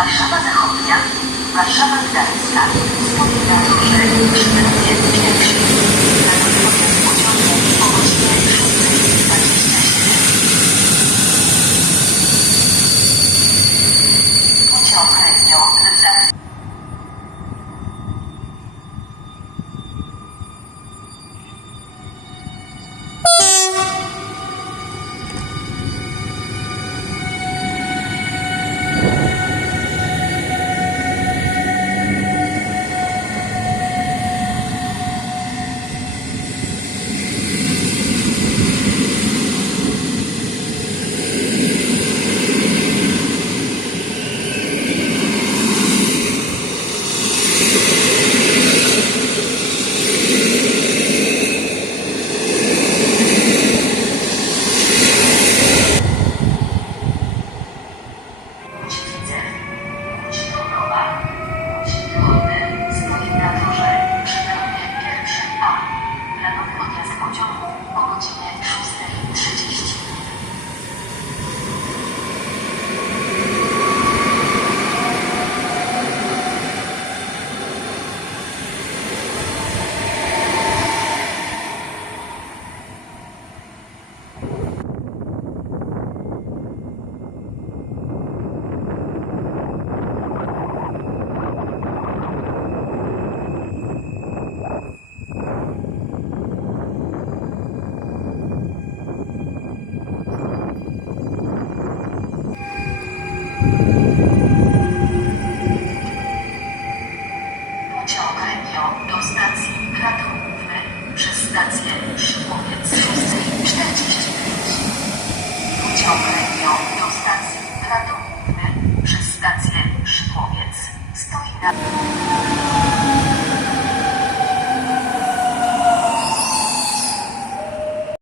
Warszawa Zachodnia, Warszawa Gdańska, stoi na torze przy terminie pierwszym. Natomiast pociągu o godzinie 6:27. Pociąg region z do stacji Kraków Główny przez stację Szydłowiec 6:45. Pociąg Regio do stacji Kraków Główny przez stację Szydłowiec stoi na...